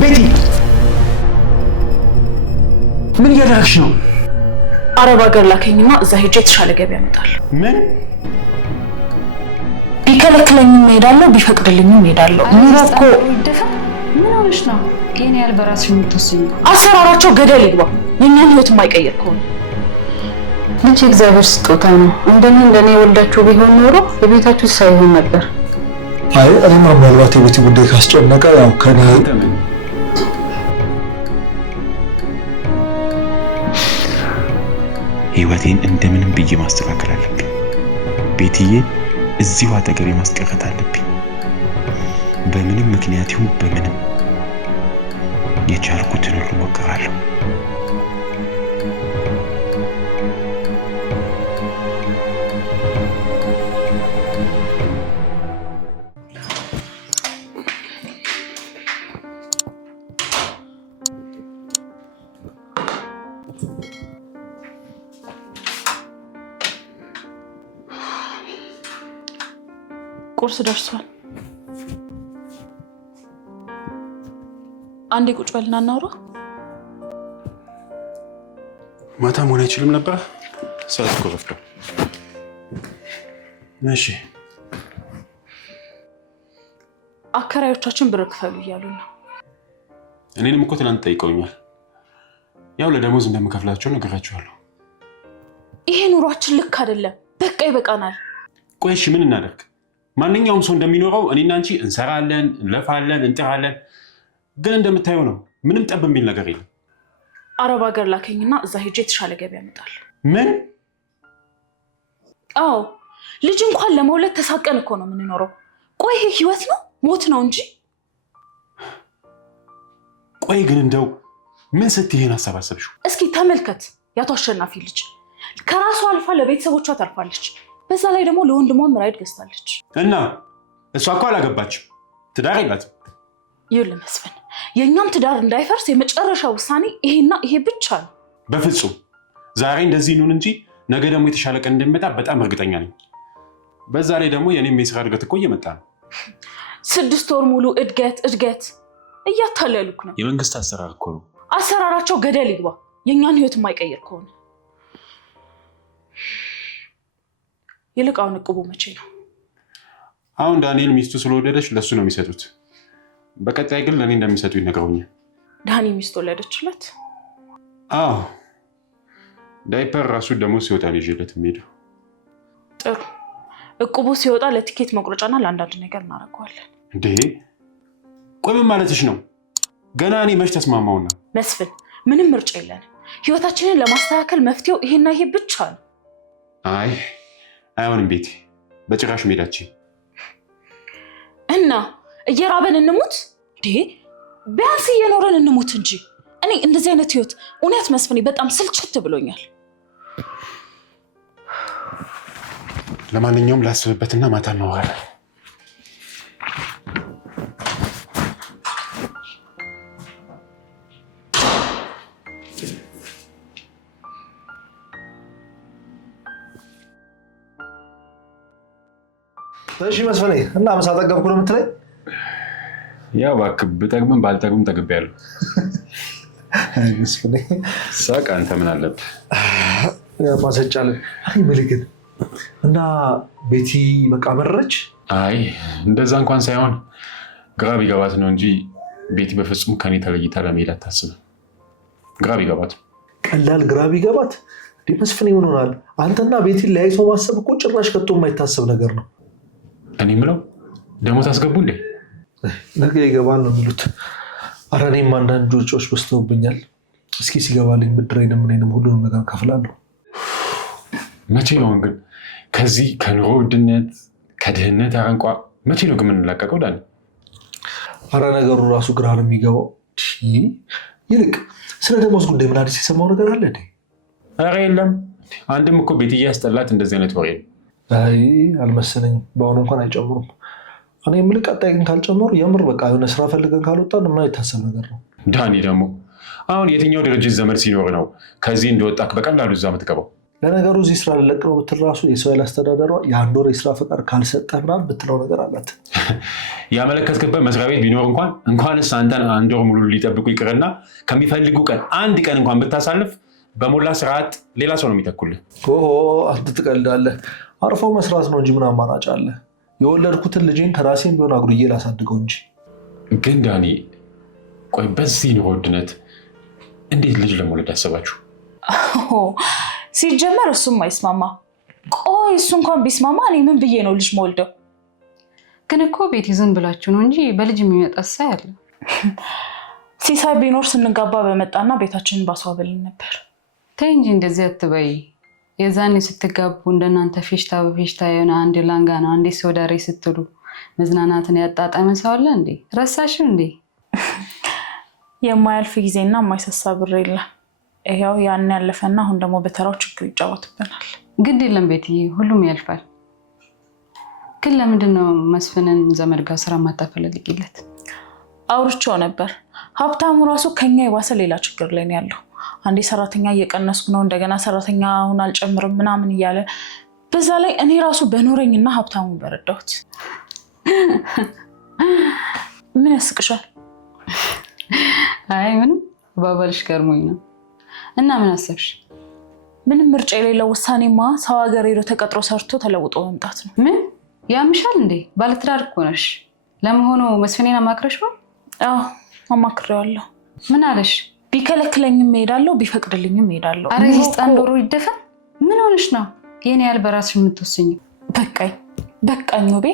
ቤቲ ምን እያደረግሽ ነው? አረብ ሀገር ላከኝና እዛ ሄጄ የተሻለ ገቢ ያመጣል። ምን ቢከለክለኝም እሄዳለሁ ቢፈቅድልኝም እሄዳለሁ። ኑሮ እኮ ምን ሆነሽ ነው? የኔ ያህል በራስሽ የምትወስኝ አሰራራቸው ገደል ይግባ። የእኛን ህይወት የማይቀይር ከሆነ ልጅ እግዚአብሔር ስጦታ ነው። እንደኔ ወልዳችሁ ቢሆን ኖሮ የቤታችሁ ሳይሆን ነበር። አይ እኔማ ምናልባት የቤቲ ጉዳይ ካስጨነቀ ያው ከኔ ህይወቴን እንደምንም ብዬ ማስተካከል አለብኝ። ቤትዬ እዚሁ አጠገቤ ማስቀረት አለብኝ። በምንም ምክንያት ይሁን በምንም የቻልኩትን ሁሉ ሞክራለሁ። ቁርስ ደርሷል። አንዴ ቁጭ በልና እናውራ። ማታ መሆን አይችልም ነበር? ሰዓት እኮ ረፍዷል። እሺ አከራዮቻችን ብር ክፈሉ እያሉ ነው። እኔንም እኮ ትናንት ጠይቀውኛል። ያው ለደሞዝ እንደምከፍላቸው ነግራቸዋለሁ። ይሄ ኑሯችን ልክ አይደለም። በቃ ይበቃናል። ቆይ እሺ ምን እናደርግ? ማንኛውም ሰው እንደሚኖረው እኔና አንቺ እንሰራለን፣ እንለፋለን፣ እንጥራለን። ግን እንደምታየው ነው ምንም ጠብ የሚል ነገር የለም። አረብ ሀገር ላከኝና እዛ ሄጄ የተሻለ ገቢ ያመጣል። ምን? አዎ ልጅ እንኳን ለመውለድ ተሳቀን እኮ ነው የምንኖረው። ቆይ ይሄ ህይወት ነው ሞት ነው እንጂ። ቆይ ግን እንደው ምን ስትይሄን አሰባሰብሽው? እስኪ ተመልከት። ያቶ አሸናፊ ልጅ ከራሷ አልፋ ለቤተሰቦቿ ተርፋለች። በዛ ላይ ደግሞ ለወንድሟም ራይድ ገዝታለች። እና እሷ እኮ አላገባችም፣ ትዳር የላትም። ይኸውልህ መስፍን፣ የእኛም ትዳር እንዳይፈርስ የመጨረሻ ውሳኔ ይሄና ይሄ ብቻ ነው። በፍጹም ዛሬ እንደዚህ ይሁን እንጂ ነገ ደግሞ የተሻለ ቀን እንደሚመጣ በጣም እርግጠኛ ነኝ። በዛ ላይ ደግሞ የኔም የስራ እድገት እኮ እየመጣ ነው። 6 ወር ሙሉ እድገት እያታለሉክ ነው። የመንግስት አሰራር እኮ ነው። አሰራራቸው ገደል ይግባ። የእኛን ህይወት የማይቀይር ከሆነ ይልቅ አሁን እቁቡ መቼ ነው? አሁን ዳንኤል ሚስቱ ስለወደደች ለሱ ነው የሚሰጡት። በቀጣይ ግን ለኔ እንደሚሰጡ ይነግረውኛል። ዳኒ ሚስቱ ወለደችለት? አዎ ዳይፐር ራሱ ደግሞ ሲወጣ ነው ይዤለት የምሄደው። ጥሩ። እቁቡ ሲወጣ ለቲኬት መቁረጫና ለአንዳንድ ነገር እናደርገዋለን። እንዴ ቆይ ምን ማለትሽ ነው? ገና እኔ መች ተስማማውና? መስፍን ምንም ምርጫ የለንም። ህይወታችንን ለማስተካከል መፍትሄው ይሄና ይሄ ብቻ ነው። አይ አይሆንም ቤቲ፣ በጭራሽ ሜዳችን እና እየራበን እንሙት እንዴ? ቢያንስ እየኖረን እንሙት እንጂ። እኔ እንደዚህ አይነት ህይወት እውነት መስፍኔ በጣም ስልችት ብሎኛል። ለማንኛውም ላስብበትና ማታ እናወራለን። እሺ መስፍኔ፣ እና ምሳ ጠገብኩ ነው የምትለኝ? ያው እባክህ ብጠግብም ባልጠግብም ጠግቤያለሁ። መስፍኔ ሳቅ፣ አንተ ምን አለብህ? ማሰጫለን። አይ ምልክት እና ቤቲ በቃ መረች? አይ እንደዛ እንኳን ሳይሆን ግራ ቢገባት ነው እንጂ ቤቲ በፍጹም ከኔ ተለይታ ለመሄድ አታስብም። ግራ ቢገባት ቀላል ግራ ቢገባት መስፍኔ ይሆናል። አንተና ቤቲን ለያይቶ ማሰብ እኮ ጭራሽ ከቶ የማይታሰብ ነገር ነው። እኔ የምለው ደሞዝ አስገቡ እንዴ? ነገ ይገባል ነው የሚሉት። ኧረ እኔም አንዳንድ ወጪዎች በዝተውብኛል። እስኪ ሲገባልኝ ብድሬንም እኔንም ሁሉንም ነገር ከፍላለሁ። መቼ ነው ግን ከዚህ ከኑሮ ውድነት ከድህነት አረንቋ መቼ ነው ግን የምንላቀቀው? ዳኒ ኧረ ነገሩ ራሱ ግራ ነው የሚገባው። ይልቅ ስለ ደሞዝ ጉዳይ ምን አዲስ የሰማው ነገር አለ? ኧረ የለም። አንድም እኮ ቤትዬ ያስጠላት እንደዚህ አይነት ወሬ ነው። አይ አልመሰለኝም። በአሁኑ እንኳን አይጨምሩም። እኔ የምልህ ቀጣይ ግን ካልጨመሩ የምር በቃ የሆነ ስራ ፈልገን ካልወጣን የማይታሰብ ነገር ነው። ዳኒ ደግሞ አሁን የትኛው ድርጅት ዘመድ ሲኖር ነው ከዚህ እንደወጣክ በቀላሉ እዛ የምትገባው? ለነገሩ እዚህ ስራ ልለቅ ነው ብትል ራሱ የሰው ያላስተዳደሯ የአንድ ወር የስራ ፈቃድ ካልሰጠህ ምናምን ብትለው ነገር አላት። ያመለከትክበት መስሪያ ቤት ቢኖር እንኳንስ አንተን አንድ ወር ሙሉ ሊጠብቁ ይቅርና ከሚፈልጉ ቀን አንድ ቀን እንኳን ብታሳልፍ በሞላ ስርዓት ሌላ ሰው ነው የሚተኩልህ። አንተ ትቀልዳለህ። አርፈው መስራት ነው እንጂ ምን አማራጭ አለ? የወለድኩትን ልጄን ከራሴን ቢሆን አጉርዬ ላሳድገው እንጂ። ግን ዳኒ ቆይ በዚህ ኑሮ ውድነት እንዴት ልጅ ለመውለድ አሰባችሁ? ሲጀመር እሱም አይስማማ። ቆይ እሱ እንኳን ቢስማማ እኔ ምን ብዬ ነው ልጅ መወልደው? ግን እኮ ቤቲ ዝም ብላችሁ ነው እንጂ በልጅ የሚመጣ ሳይ አለ። ሲሳይ ቢኖር ስንጋባ በመጣና ቤታችንን ባስዋበልን ነበር። ተይ እንጂ እንደዚህ አትበይ። የዛኔ ስትጋቡ እንደናንተ ፌሽታ በፌሽታ የሆነ አንድ ላንጋና አንዴ ሶዳሬ ስትሉ መዝናናትን ያጣጣመ ሰው አለ እንዴ? ረሳሽው እንዴ? የማያልፍ ጊዜና የማይሰሳ ብር የለም። ይሄው ያን ያለፈና አሁን ደግሞ በተራው ችግር ይጫወትብናል። ግድ የለም ቤትዬ፣ ሁሉም ያልፋል። ግን ለምንድን ነው መስፍንን ዘመድ ጋር ስራ ማታፈለልቂለት? አውርቼው ነበር። ሀብታሙ ራሱ ከኛ የባሰ ሌላ ችግር ላይ ነው ያለው። አንዴ ሰራተኛ እየቀነስኩ ነው፣ እንደገና ሰራተኛ አሁን አልጨምርም ምናምን እያለ፣ በዛ ላይ እኔ ራሱ በኖረኝና ሀብታሙን በረዳሁት። ምን ያስቅሻል? አይ ምንም ባባልሽ ገርሞኝ ነው። እና ምን አሰብሽ? ምንም ምርጫ የሌለው ውሳኔማ ሰው ሀገር ሄዶ ተቀጥሮ ሰርቶ ተለውጦ መምጣት ነው። ምን ያምሻል እንዴ? ባለትዳር እኮ ነሽ። ለመሆኑ መስፍኔን አማክረሽ ነው? አዎ አማክሬዋለሁ። ምን አለሽ? ቢከለክለኝም እሄዳለሁ፣ ቢፈቅድልኝም እሄዳለሁ። አረ ይስጣን ዶሮ ይደፈን። ምን ሆነሽ ነው የኔ ያህል በራስሽ የምትወስኝ? በቃኝ ውቤ።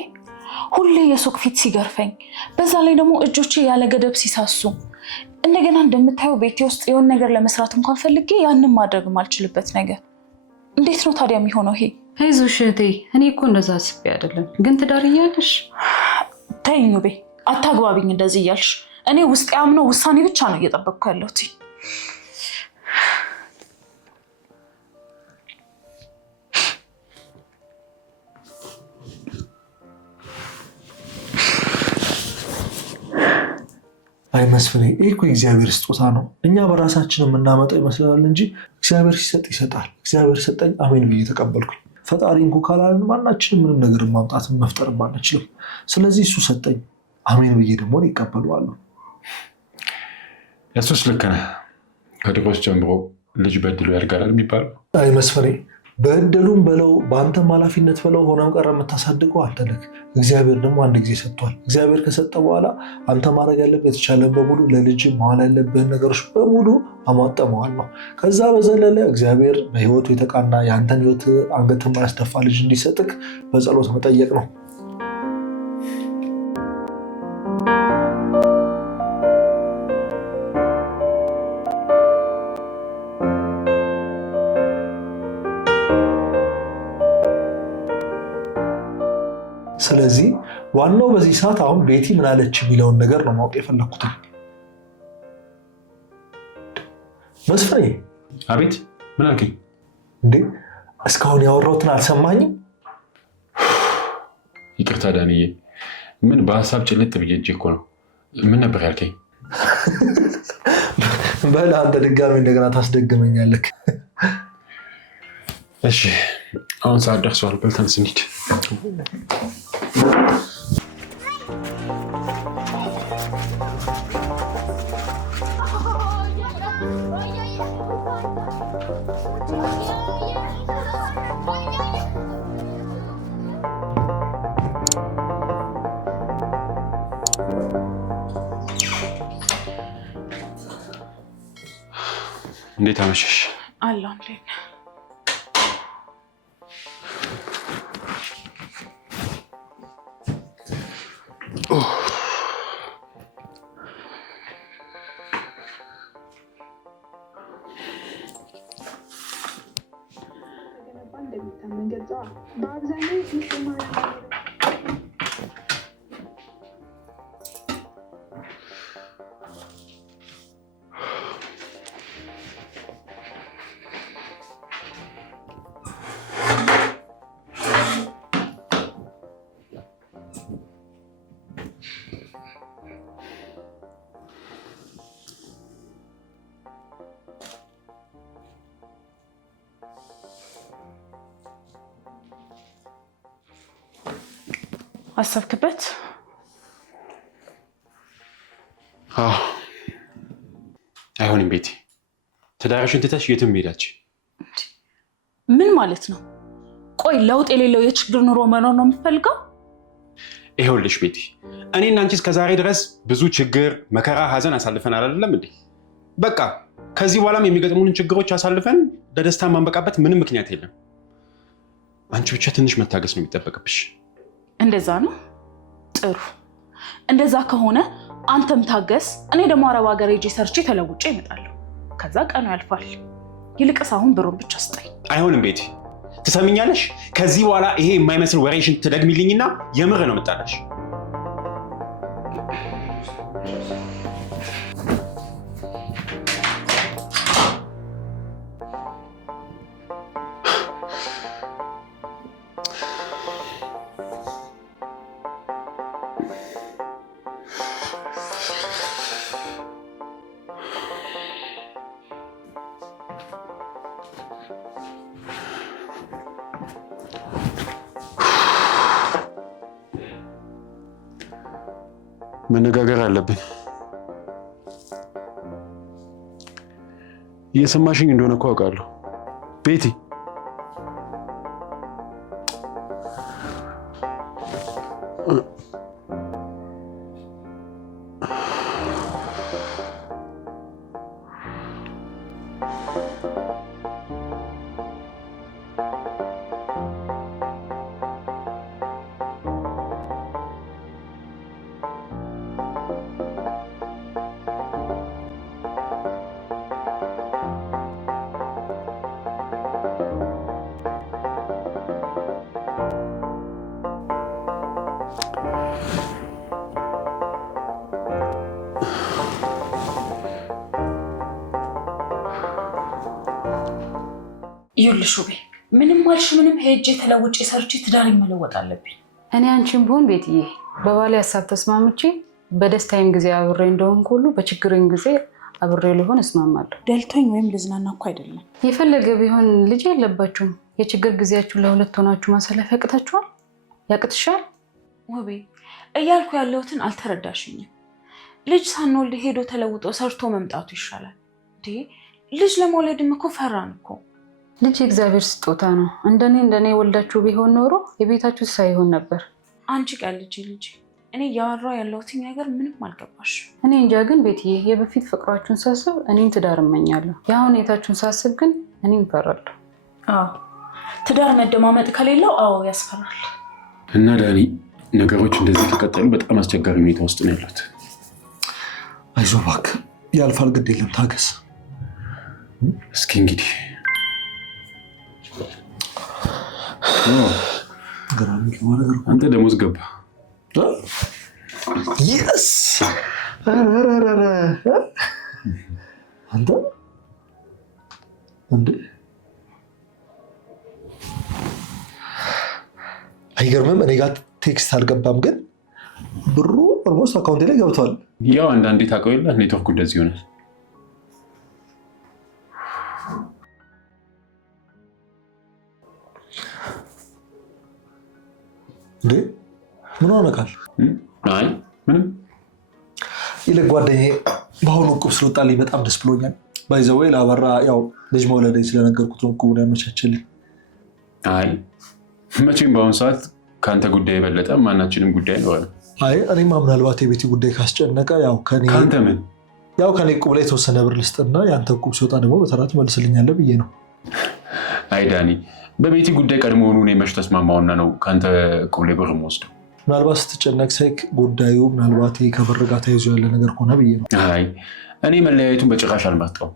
ሁሌ የሱቅ ፊት ሲገርፈኝ፣ በዛ ላይ ደግሞ እጆቼ ያለ ገደብ ሲሳሱ፣ እንደገና እንደምታየው ቤቴ ውስጥ የሆነ ነገር ለመስራት እንኳን ፈልጌ ያንን ማድረግ ማልችልበት ነገር እንዴት ነው ታዲያ የሚሆነው? ይሄ አይዞሽ እህቴ፣ እኔ እኮ እንደዛ አስቤ አይደለም። ግን ትዳር እያለሽ ተይኝ ውቤ፣ አታግባቢኝ እንደዚህ እያልሽ። እኔ ውስጥ ያምነው ውሳኔ ብቻ ነው እየጠበቅኩ ያለሁት። አይ መስፍኔ፣ ይህ እኮ የእግዚአብሔር ስጦታ ነው። እኛ በራሳችን የምናመጣው ይመስለናል እንጂ እግዚአብሔር ሲሰጥ ይሰጣል። እግዚአብሔር ሰጠኝ፣ አሜን ብዬ ተቀበልኩኝ። ፈጣሪ እንኳ ካላልን ማናችንም ምንም ነገር ማምጣትን መፍጠርም አንችልም። ስለዚህ እሱ ሰጠኝ፣ አሜን ብዬ ደግሞ ይቀበለዋለሁ። የሱስ ልክ ነህ። ከድሮስ ጀምሮ ልጅ በድሎ ያድጋል የሚባለው። አይ መስፍኔ፣ በእድሉም በለው በአንተም ኃላፊነት በለው ሆነም ቀረ የምታሳድገው አንተ ነህ። እግዚአብሔር ደግሞ አንድ ጊዜ ሰጥቷል። እግዚአብሔር ከሰጠ በኋላ አንተ ማድረግ ያለብህ የተቻለን በሙሉ ለልጅ መዋል ያለብህን ነገሮች በሙሉ አሟጠመዋል ነው። ከዛ በዘለለ እግዚአብሔር በህይወቱ የተቃና የአንተን ህይወት አንገትን ማያስደፋ ልጅ እንዲሰጥክ በጸሎት መጠየቅ ነው። ስለዚህ ዋናው በዚህ ሰዓት አሁን ቤቲ ምን አለች የሚለውን ነገር ነው ማወቅ የፈለኩት። መስፍኔ። አቤት። ምን አልከኝ እንዴ? እስካሁን ያወራሁትን አልሰማኝም? ይቅርታ ዳንዬ፣ ምን በሀሳብ ጭልጥ ብዬ እጄ እኮ ነው። ምን ነበር ያልከኝ? በል አንተ ድጋሚ እንደገና ታስደግመኛለህ። እሺ አሁን ሰዓት ደርሷል። በል ተነስ እንሂድ። እንዴት አመሸሽ? አለሁ። አሰብክበት? አይሆንም ቤቲ፣ ትዳርሽን ትተሽ የትም ሄዳች። ምን ማለት ነው? ቆይ ለውጥ የሌለው የችግር ኑሮ መኖር ነው የምትፈልገው? ይኸውልሽ ቤቲ፣ እኔና አንቺ እስከዛሬ ድረስ ብዙ ችግር፣ መከራ፣ ሀዘን አሳልፈናል አይደለም እንዴ? በቃ ከዚህ በኋላም የሚገጥሙንን ችግሮች አሳልፈን ለደስታ ማንበቃበት ምንም ምክንያት የለም። አንቺ ብቻ ትንሽ መታገስ ነው የሚጠበቅብሽ። እንደዛ ነው? ጥሩ። እንደዛ ከሆነ አንተም ታገስ፣ እኔ ደግሞ አረብ ሀገር ሄጄ ሰርቼ ተለውጬ እመጣለሁ። ከዛ ቀኑ ያልፋል። ይልቅስ አሁን ብሩን ብቻ ስጠኝ። አይሆንም ቤቲ፣ ትሰሚኛለሽ? ከዚህ በኋላ ይሄ የማይመስል ወሬሽን ትደግሚልኝና የምር ነው የምጣላሽ። መነጋገር አለብን። እየሰማሽኝ እንደሆነ እኮ አውቃለሁ ቤቲ። ይኸውልሽ ውቤ፣ ምንም አልሽ ምንም ሄጄ ተለውጬ ሰርቼ ትዳሬ መለወጥ አለብኝ። እኔ አንቺን ብሆን ቤትዬ በባሌ ሀሳብ ተስማምቼ በደስታዬም ጊዜ አብሬ እንደሆንኩ ሁሉ በችግሬም ጊዜ አብሬ ልሆን እስማማለሁ። ደልቶኝ ወይም ልዝናና እኮ አይደለም። የፈለገ ቢሆን ልጅ የለባችሁም። የችግር ጊዜያችሁን ለሁለት ሆናችሁ ማሳለፍ ያቅታችኋል? ያቅትሻል? ውቤ፣ እያልኩ ያለሁትን አልተረዳሽኝም። ልጅ ሳንወልድ ሄዶ ተለውጦ ሰርቶ መምጣቱ ይሻላል። ልጅ ለመውለድም እኮ ፈራን እኮ። ልጅ የእግዚአብሔር ስጦታ ነው። እንደኔ ወልዳችሁ ቢሆን ኖሮ የቤታችሁ ሳይሆን ነበር። አንቺ ቀልጂ ልጅ። እኔ እያወራሁ ያለሁትን ነገር ምንም አልገባሽ። እኔ እንጃ ግን ቤትዬ የበፊት ፍቅራችሁን ሳስብ እኔን ትዳር እመኛለሁ። የአሁን ሁኔታችሁን ሳስብ ግን እኔን እፈራለሁ። አዎ ትዳር መደማመጥ ከሌለው አዎ ያስፈራል። እና ዳኒ ነገሮች እንደዚህ ከቀጠሉ በጣም አስቸጋሪ ሁኔታ ውስጥ ነው ያሉት። አይዞህ እባክህ፣ ያልፋል። ግድ የለም ታገስ። እስኪ እንግዲህ አንተ ደሞዝ ገባ። የስ አንተ እንዴ አይገርምም? እኔ ጋር ቴክስት አልገባም፣ ግን ብሩ ኦልሞስት አካውንቴ ላይ ገብቷል። ያው አንዳንዴ ታውቀው የለ ኔትወርኩ እንደዚህ ይሆናል። እንዴ ምን ሆነካል? አይ ምንም። ይልቅ ጓደኛዬ በአሁኑ ዕቁብ ስለወጣልኝ በጣም ደስ ብሎኛል። ባይዘወይ ለአበራ ያው ልጅ መውለደኝ ስለነገርኩት ነው ዕቁቡን ያመቻችልኝ። አይ መቼም በአሁኑ ሰዓት ከአንተ ጉዳይ የበለጠ ማናችንም ጉዳይ ነው። አይ እኔማ ምናልባት የቤቲ ጉዳይ ካስጨነቀ ያው ከአንተ ምን ያው ከኔ ዕቁብ ላይ የተወሰነ ብር ልስጥና የአንተ ዕቁብ ሲወጣ ደግሞ በተራ ትመልስልኛለህ ብዬ ነው። አይ ዳኒ፣ በቤቲ ጉዳይ ቀድሞውኑ እኔ መች ተስማማውና ነው ከአንተ ዕቁብ ላይ ብር የምወስደው። ምናልባት ስትጨነቅ ሳይክ ጉዳዩ ምናልባት ከብር ጋር ተይዞ ያለ ነገር ሆነ ብዬ ነው። አይ እኔ መለያየቱን በጭራሽ አልመርጠውም።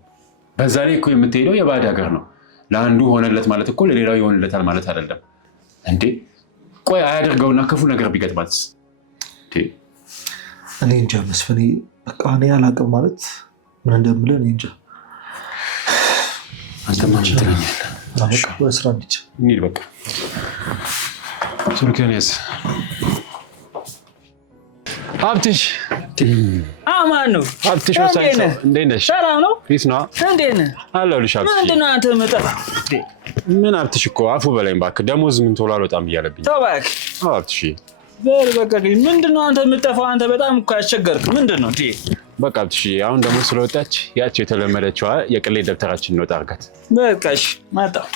በዛ ላይ እኮ የምትሄደው የባዕድ ሀገር ነው። ለአንዱ ሆነለት ማለት እኮ ለሌላው ይሆንለታል ማለት አይደለም እንዴ። ቆይ አያደርገውና ክፉ ነገር ቢገጥማትስ? እኔ እንጃ መስፍኔ፣ በቃ እኔ አላቅም ማለት ምን እንደምልህ እኔ እንጃ። አንተማ ምን ትለኛለህ? ወደ ስራ እንሂድ። እንሂድ በቃ። ስልክህን ያዝ። ሀብትሽ አማን ነው። ሀብትሽ ወሳኝ ሰው እንዴት ነሽ? ሰላም ነው። ፊት ነው። እንዴት ነህ? አለሁልሽ። ሀብትሽ ምንድን ነው አንተ የምጠራው? ምን ሀብትሽ እኮ አፉ በላይም እባክህ። ደሞዝ ምን ቶሎ አልወጣም እያለብኝ። ተው እባክህ። ሀብትሽ በቃ ምንድነው አንተ የምጠፋው? አንተ በጣም እኮ ያስቸገርክ ምንድነው? በቃ አብትሽ አሁን ደግሞ ስለወጣች ያቺ የተለመደችዋ የቅሌት ደብተራችን እንወጣ አድርጋት። በቃ እሺ መጣሁ።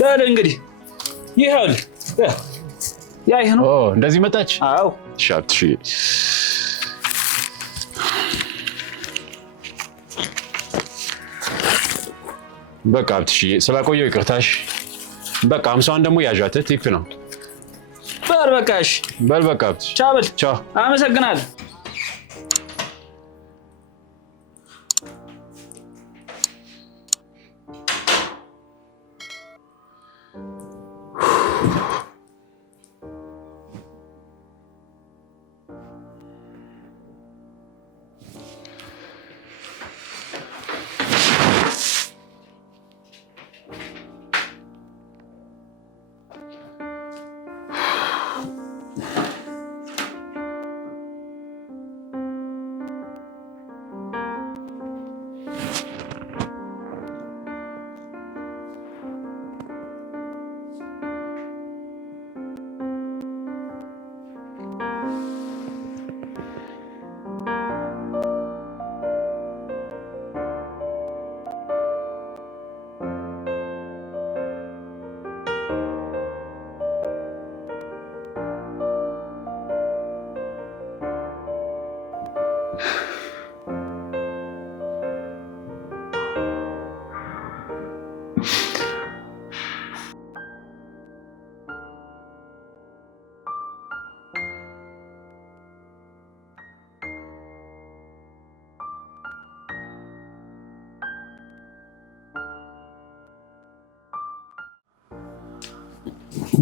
በል እንግዲህ ይሄል ያ ይሄ ነው። እንደዚህ መጣች። አዎ ሻፕትሽ በቃ አብትሽ ስላቆየው ይቅርታሽ። በቃ 50 ደግሞ ያዣት ቲፕ ነው። በል በቃ እሺ በል በቃ አብትሽ ቻው በል። ቻው። አመሰግናለሁ።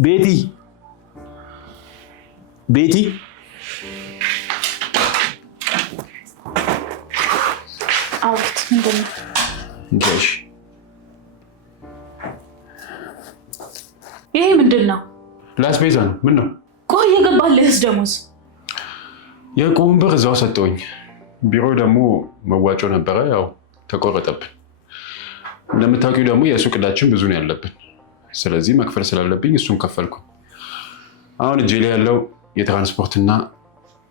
ቤቲ ቤቲ አውት ምንድነው? እንዴሽ ይሄ ምንድነው? ላስቤዛ ነው። ምን ነው? ቆይ የገባልህስ ደሞዝ? የቁም ብር እዛው ሰጠውኝ። ቢሮ ደግሞ መዋጮ ነበረ፣ ያው ተቆረጠብን። እንደምታውቂው ደግሞ የሱቅ ዕዳችን ብዙ ነው ያለብን። ስለዚህ መክፈል ስላለብኝ እሱን ከፈልኩኝ። አሁን እጄ ላይ ያለው የትራንስፖርትና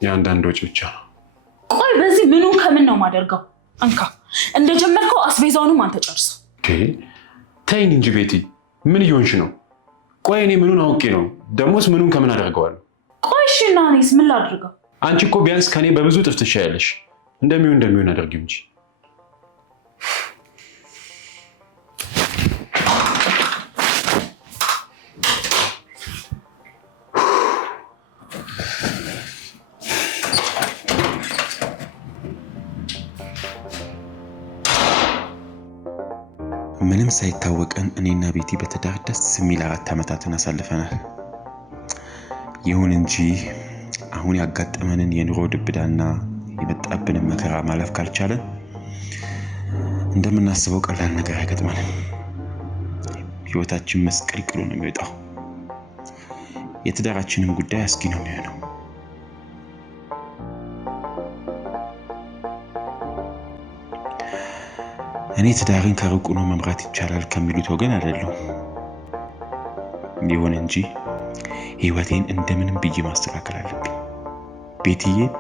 የአንዳንድ ወጪ ብቻ ነው። ቆይ በዚህ ምኑን ከምን ነው ማደርገው? እንካ እንደጀመርከው አስቤዛውንም አንተ ጨርሰው። ተይኝ እንጂ ቤቲ፣ ምን እየሆንሽ ነው? ቆይ እኔ ምኑን አውቄ ነው? ደሞስ ምኑን ከምን አደርገዋለሁ? ቆይ እሺ እና እኔስ ምን ላድርገው? አንቺ እኮ ቢያንስ ከኔ በብዙ እጥፍ ትሻያለሽ። እንደሚሆን አድርጊው እንጂ። ምንም ሳይታወቀን እኔና ቤቲ በትዳር ደስ የሚል 4 ዓመታትን አሳልፈናል። ይሁን እንጂ አሁን ያጋጠመንን የኑሮ ድብዳና የመጣብንን መከራ ማለፍ ካልቻለን እንደምናስበው ቀላል ነገር አይገጥመንም። ህይወታችን መስቀልቅሎ ነው የሚወጣው። የትዳራችንም ጉዳይ አስጊ ነው የሚሆነው። እኔ ትዳርን ከሩቅ ሆኖ መምራት ይቻላል ከሚሉት ወገን አይደለሁም። ይሁን እንጂ ህይወቴን እንደምንም ብዬ ማስተካከል አለብኝ። ቤትዬን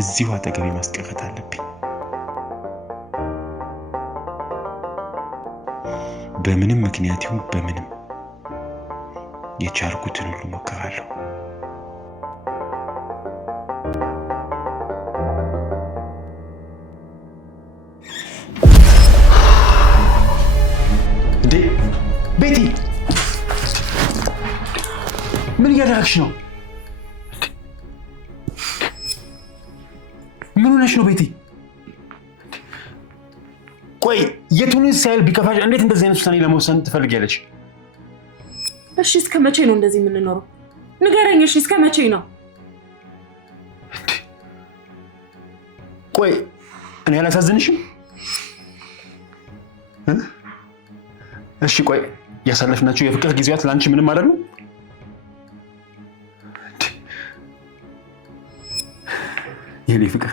እዚሁ አጠገቤ ማስቀረት አለብኝ። በምንም ምክንያት ይሁን በምንም የቻልኩትን ሁሉ ሞክራለሁ። ቤቲ ምን እያደረግሽ ነው? ምን ሆነሽ ነው ቤቲ? ቆይ የቱንስ ሳይል ቢከፋሽ እንዴት እንደዚህ አይነት ውሳኔ ለመወሰን ትፈልጊያለሽ? እሺ እስከ መቼ ነው እንደዚህ የምንኖረው? ንገረኝ። እሺ እስከ መቼ ነው? ቆይ እኔ አላሳዝንሽም? እሺ ቆይ ያሳለፍናቸው የፍቅር ጊዜያት ለአንቺ ምንም አይደሉ? የኔ ፍቅር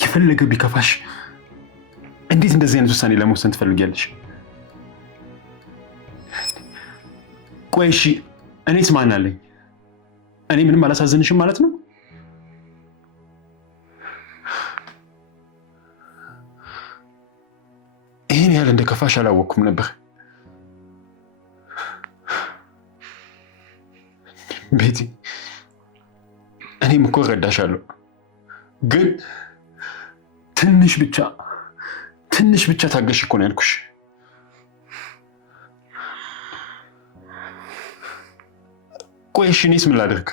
የፈለገ ቢከፋሽ እንዴት እንደዚህ አይነት ውሳኔ ለመወሰን ትፈልጊያለሽ? ቆይ እሺ እኔስ ማን አለኝ? እኔ ምንም አላሳዝንሽም ማለት ነው? ይህን ያህል እንደከፋሽ አላወቅኩም ነበር። ቤቲ እኔም እኮ እረዳሻለሁ፣ ግን ትንሽ ብቻ ታገሽ እኮ ነው ያልኩሽ። ቆይ እሺ እኔስ ምን ላድርግ?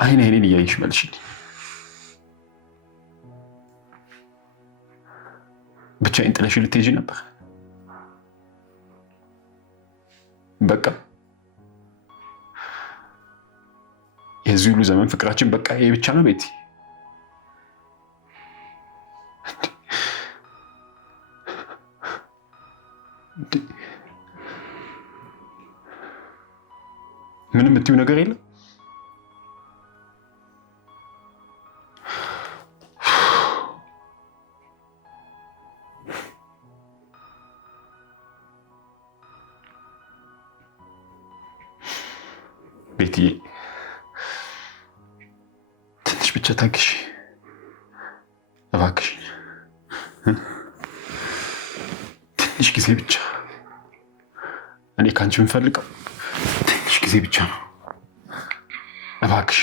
አይኔን እያየሽ መልሽልኝ። ብቻዬን ጥለሽ ልትሄጂ ነበር? በቃ የዚህ ሁሉ ዘመን ፍቅራችን በቃ ይሄ ብቻ ነው ቤቲ? ምንም የምትይው ነገር የለም? ቤትዬ ትንሽ ብቻ ታግሺ እባክሽ፣ ትንሽ ጊዜ ብቻ። እኔ ከአንቺ የምፈልገው ትንሽ ጊዜ ብቻ ነው። እባክሽ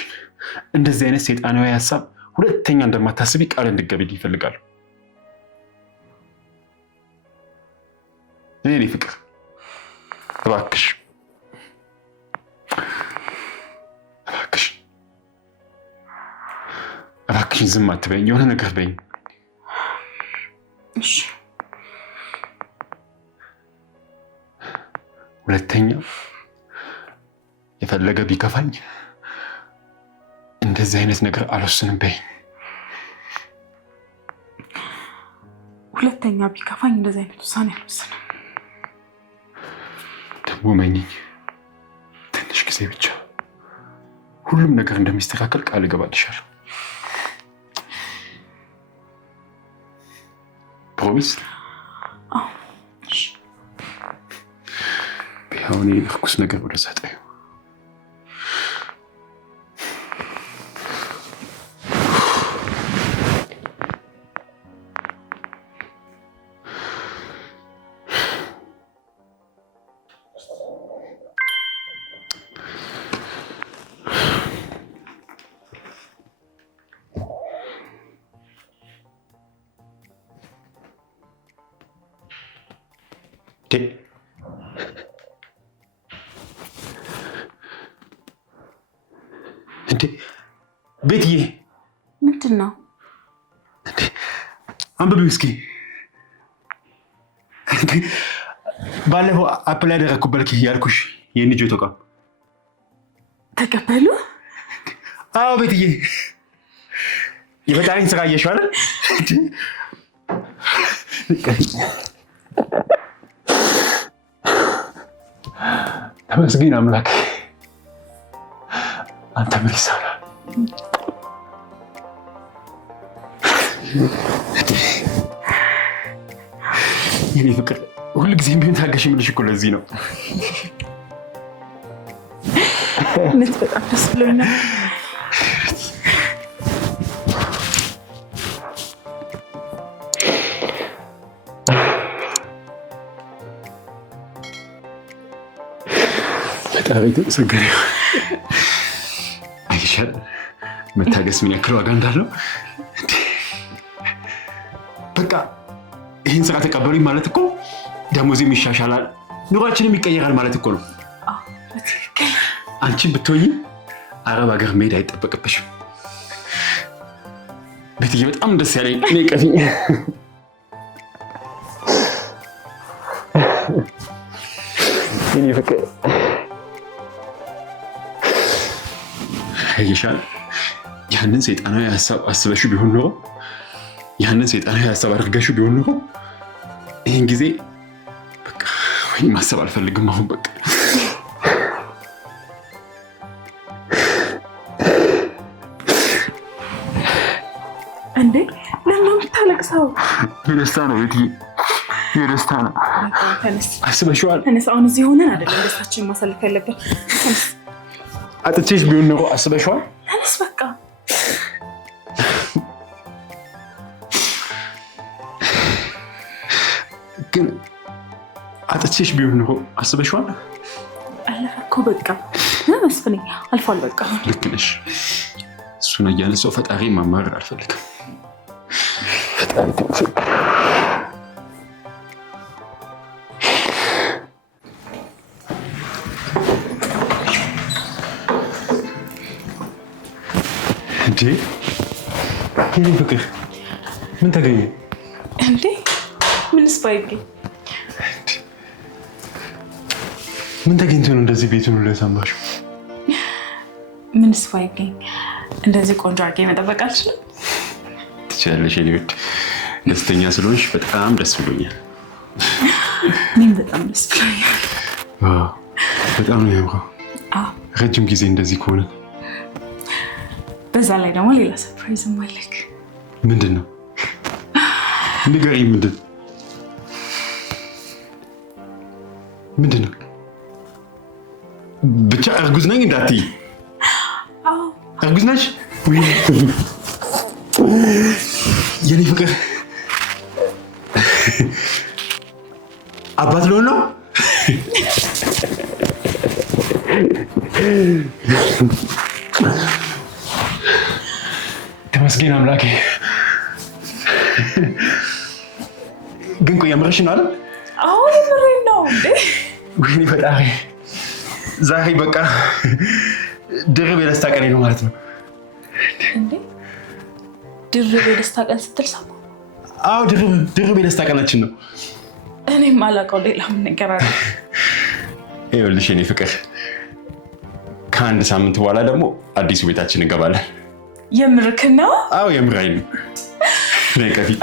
እንደዚህ አይነት ሰይጣናዊ ሀሳብ ሁለተኛ እንደማታስቢ ቃል እንድትገቢልኝ እፈልጋለሁ። እኔ ፍቅር እባክሽ እባክሽን ዝም አትበይኝ፣ የሆነ ነገር በይኝ። እሺ ሁለተኛ የፈለገ ቢከፋኝ እንደዚህ አይነት ነገር አልወስንም በይኝ። ሁለተኛ ቢከፋኝ እንደዚህ አይነት ውሳኔ አልወስንም። ደግሞ መኝኝ፣ ትንሽ ጊዜ ብቻ ሁሉም ነገር እንደሚስተካከል ቃል እገባልሻለሁ። ፕሮሚስ? እሺ። ቢሆን እርኩስ ነገር ወደ ሰጠዩ እንዴ ቤትዬ፣ ምንድን ነው? አንብቢው እስኪ። ባለፈው አፕላይ ያደረግኩበት ያልኩሽ የንጆ ተቋም ተቀበሉ? አዎ ቤትዬ፣ የፈጣሪን ስራ እየሸው አይደል? ተመስገን አምላክ። አንተ ምን ይሳናል? የኔ ፍቅር ሁልጊዜም ቢሆን ታገሽ የምልሽ እኮ ለዚህ ነው። እውነት በጣም ደስ ብሎኛል። ፈጣሪ የተመሰገነ ይሁን። አይሻል መታገስ ምን ያክል ዋጋ እንዳለው። በቃ ይህን ስራ ተቀበሉኝ ማለት እኮ ደሞዜም ይሻሻላል፣ ኑሯችንም ይቀየራል ማለት እኮ ነው። አንቺን ብትሆኚ አረብ ሀገር መሄድ አይጠበቅብሽም። ቤትዬ በጣም ደስ ያለኝ እኔ ቀፊኝ። የኔ ፍቅር አይሻል ያንን ሰይጣናዊ ሀሳብ አስበሽው ቢሆን ኖሮ፣ ያንን ሰይጣናዊ ሀሳብ አድርገሽው ቢሆን ኖሮ ይህን ጊዜ በቃ ወይ ማሰብ አልፈልግም። አሁን በቃ እንዴ ለምን የምታለቅሰው? የደስታ ነው ቤትዬ፣ የደስታ ነው። አስበሽዋል? ተነስ። አሁን እዚህ ሆነን አይደለም ደስታችንን ማሳለፍ ያለብን። አጥቼሽ ቢሆን ኖሮ አስበሽዋል? ተነስ በቃ። ግን አጥቼሽ ቢሆን ኖሮ አስበሽዋል? አለፈ እኮ በቃ። መስፍኔ አልፏል በቃ። ልክ ነሽ። እሱን እያነሳው ፈጣሪ ማማረር አልፈልግም። ፈጣሪ እንዴ የኔ ፍቅር ምን ተገኘ እንዴ? ምንስ ባይገኝ? ምን ተገኝቶ ነው እንደዚህ ቤቱን ሁሉ የሰማሽው? ምንስ ባይገኝ እንደዚህ ቆንጆ አድርጌ መጠበቅ አልችልም? ትችላለሽ የኔ ውድ። ደስተኛ ስለሆንሽ በጣም ደስ ብሎኛል። እኔም በጣም ደስ ብሎኛል። በጣም ነው ያምረው። ረጅም ጊዜ እንደዚህ ከሆነ በዛ ላይ ደግሞ ሌላ ሰርፕራይዝም አለክ። ምንድን ነው? ንገሪኝ። ምንድን ነው? ብቻ እርጉዝ ነኝ እንዳትዪ። እርጉዝ ነሽ? የኔ ፍቅር አባት ልሆን ነው? ተመስገን አምላኬ። ግን ቆይ የምርሽን ነው አይደል? አዎ የምሬን ነው እንዴ። ወይኔ ፈጣሪ፣ ዛሬ በቃ ድርብ የደስታ ቀኔ ነው ማለት ነው እንዴ? ድርብ የደስታ ቀን ስትል ሰማሁ። አዎ ድርብ የደስታ ቀናችን ነው። እኔም አላውቀው ሌላ ምን ነገር አለ። ይኸውልሽ የኔ ፍቅር፣ ከአንድ ሳምንት በኋላ ደግሞ አዲሱ ቤታችን እንገባለን። የምርክን ነው? አዎ የምራይ ነው። ነይ ከፊት።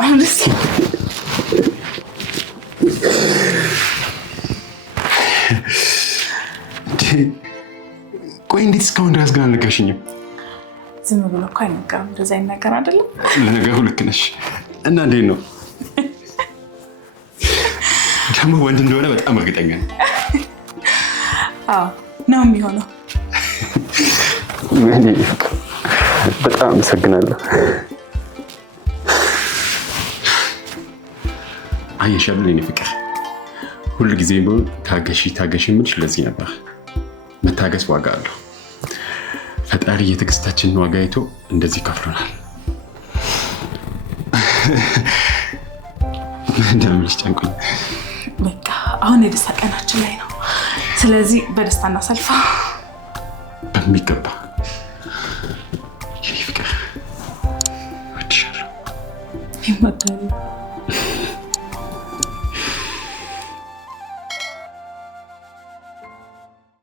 ቆይ እንዴት እስካሁን ድረስ ግን አልነገርሽኝም? ዝም ብሎ እኮ አይነገርም። እንደዛ አይነገር አይደለም። ለነገሩ ልክ ነሽ። እና እንዴት ነው ደግሞ? ወንድ እንደሆነ በጣም እርግጠኛ ነኝ። አዎ ነው የሚሆነው። በጣም አመሰግናለሁ። አየሻለሁ የኔ ፍቅር፣ ሁሉ ጊዜ ቢሆን ታገሺ የምልሽ ለዚህ ነበር። መታገስ ዋጋ አለው። ፈጣሪ የትዕግስታችንን ዋጋ አይቶ እንደዚህ ከፍሎናል። እንደምልሽ ጨንቆኝ። በቃ አሁን የደስታ ቀናችን ላይ ነው። ስለዚህ በደስታ እናሳልፋ። በሚገባ የኔ ፍቅር፣ እወድሻለሁ። ይመጣል።